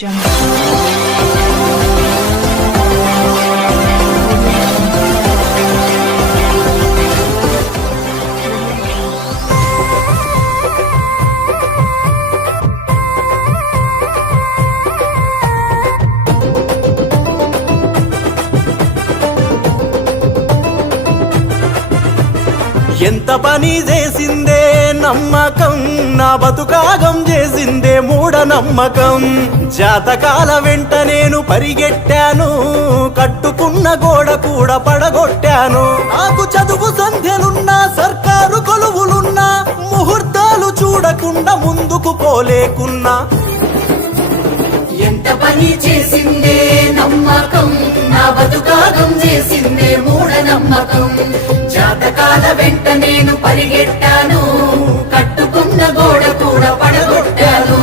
ఎంత పని చేసిందే నమ్మకం, నా బతుకాగం చేసిందే మూఢనమ్మకం. జాతకాల వెంట నేను పరిగెట్టాను, కట్టుకున్న గోడ కూడా పడగొట్టాను. నాకు చదువు సంధ్యలున్నా, సర్కారు కొలువులున్నా, ముహూర్తాలు చూడకుండా ముందుకు పోలేకున్నా. ఎంత పని చేసిందే నమ్మకం, నా బతుకాగం చేసిందే మూఢనమ్మకం. జాతకాల వెంట నేను పరిగెట్టాను, కట్టుకున్న గోడ కూడా పడగొట్టాను.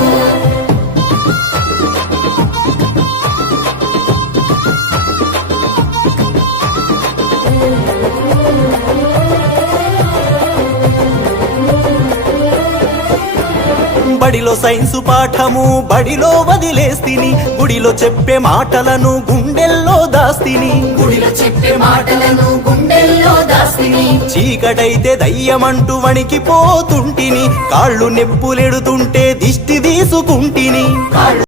బడిలో సైన్సు పాఠము బడిలో వదిలేస్తిని, గుడిలో చెప్పే మాటలను గుండెల్లో దాస్తిని. గుడిలో చెప్పే మాటలను గుండెల్లో దాస్తిని. చీకటైతే దయ్యమంటూ వణికిపోతుంటిని, కాళ్ళు నెప్పులెడుతుంటే దిష్టి తీసుకుంటిని.